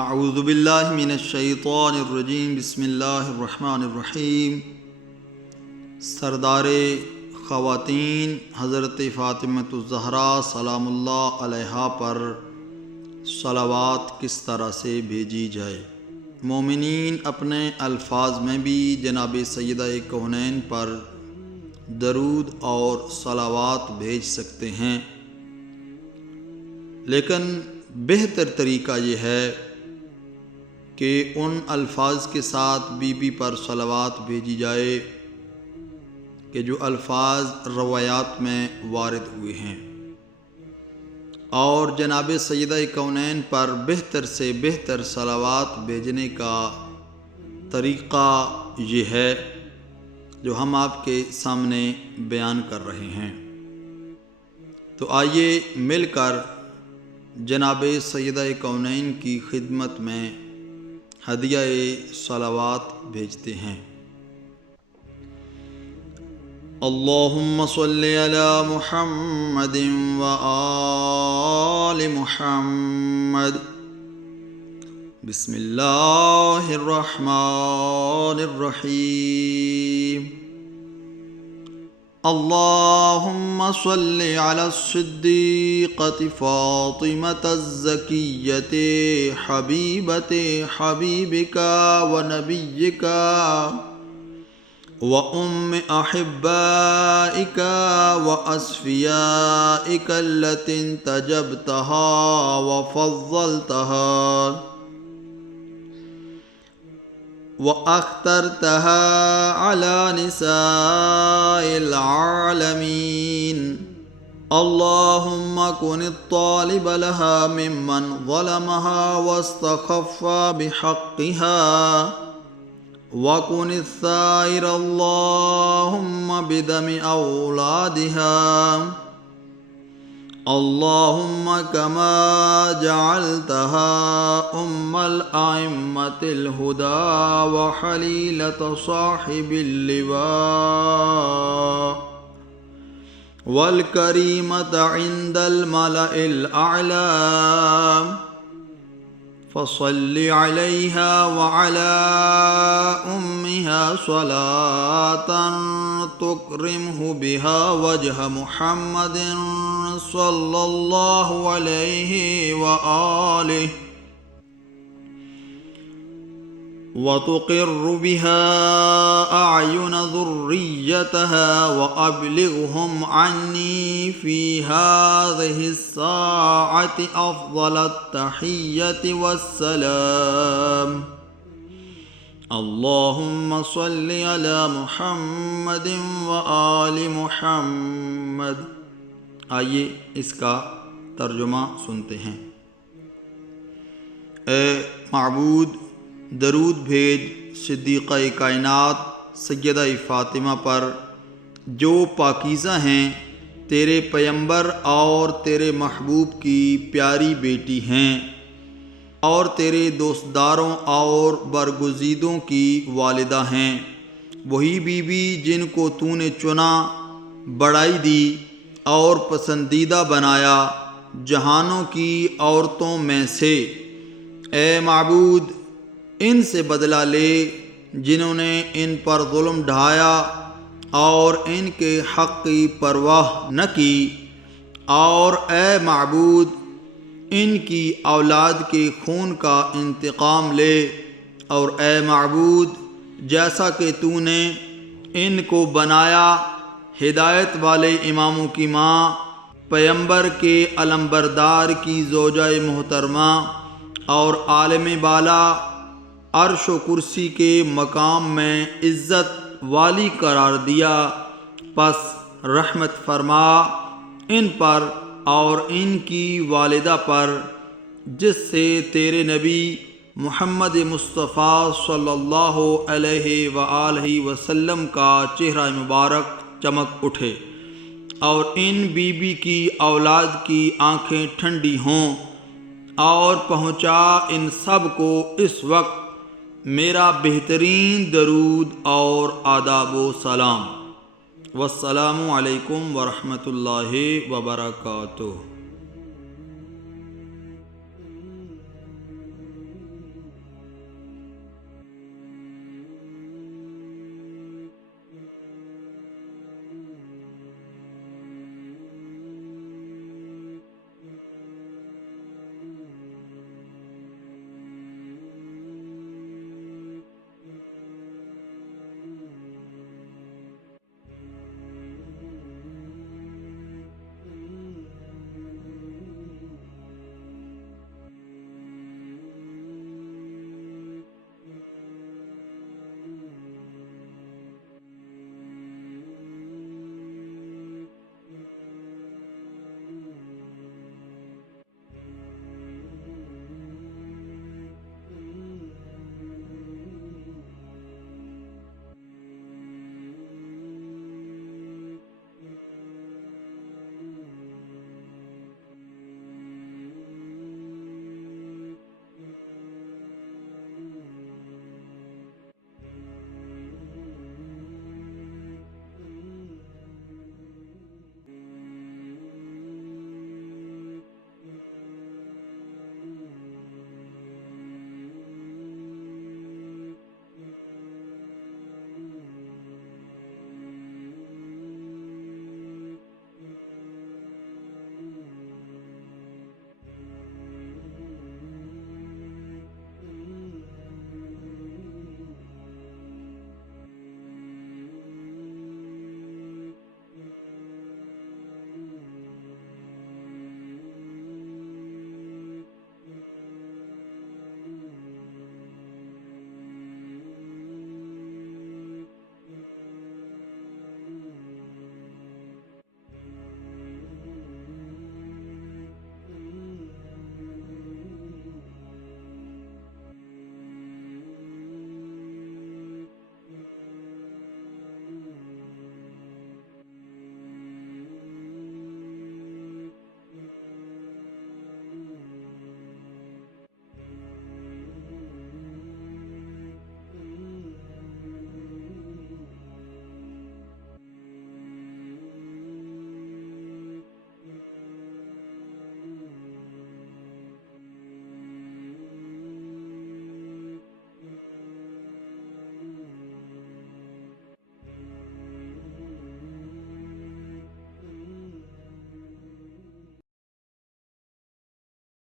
اعوذ باللہ من الشیطان الرجیم بسم اللہ الرحمن الرحیم۔ سردار خواتین حضرت فاطمۃ الزہرا سلام اللہ علیہا پر صلوات کس طرح سے بھیجی جائے؟ مومنین اپنے الفاظ میں بھی جناب سیدہ کونین پر درود اور صلوات بھیج سکتے ہیں، لیکن بہتر طریقہ یہ ہے کہ ان الفاظ کے ساتھ بی بی پر صلوات بھیجی جائے کہ جو الفاظ روایات میں وارد ہوئے ہیں، اور جناب سیدہ کونین پر بہتر سے بہتر صلوات بھیجنے کا طریقہ یہ ہے جو ہم آپ کے سامنے بیان کر رہے ہیں۔ تو آئیے مل کر جناب سیدہ کونین کی خدمت میں ہدیہ صلوات بھیجتے ہیں۔ اللہم صلی علی محمد و آل محمد۔ بسم اللہ الرحمن الرحیم۔ اللہم صلی علی الصدیقۃ فاطمۃ الزکیۃ حبیبۃ حبیبک و نبیک و ام احبائک و اصفیائک التی انتجبتها و فضلتها وَأَخْتَرْتَهَا عَلَى نِسَاءِ الْعَالَمِينَ۔ اللهم كن الطالب لها ممن ظلمها واستخف بحقها، وكن الثائر اللهم بدم أولادها، اللهم كما جعلتها أم الأئمة الهدى وحليلة صاحب اللواء والكريمة عند الملأ الأعلى، فصل عليها وعلى أمها صلاة تكرمه بها وجه محمد صلى الله عليه وآله، وتقر بها أعين ذريتها، وأبلغهم عني في هذه الساعة أفضل التحية والسلام۔ اللهم صل على محمد وآل محمد۔ آئیے اس کا ترجمہ سنتے ہیں۔ اے معبود، درود بھیج صدیقہ کائنات سیدہ فاطمہ پر جو پاکیزہ ہیں، تیرے پیمبر اور تیرے محبوب کی پیاری بیٹی ہیں، اور تیرے دوستداروں اور برگزیدوں کی والدہ ہیں، وہی بی بی جن کو تو نے چنا، بڑائی دی اور پسندیدہ بنایا جہانوں کی عورتوں میں سے۔ اے معبود، ان سے بدلہ لے جنہوں نے ان پر ظلم ڈھایا اور ان کے حق کی پرواہ نہ کی، اور اے معبود ان کی اولاد کے خون کا انتقام لے، اور اے معبود جیسا کہ تو نے ان کو بنایا ہدایت والے اماموں کی ماں، پیمبر کے علمبردار کی زوجہ محترمہ اور عالم بالا، عرش و کرسی کے مقام میں عزت والی قرار دیا، پس رحمت فرما ان پر اور ان کی والدہ پر، جس سے تیرے نبی محمد مصطفیٰ صلی اللہ علیہ وآلہ وسلم کا چہرہ مبارک چمک اٹھے، اور ان بی بی کی اولاد کی آنکھیں ٹھنڈی ہوں، اور پہنچا ان سب کو اس وقت میرا بہترین درود اور آداب و سلام۔ والسلام علیکم ورحمۃ اللہ وبرکاتہ۔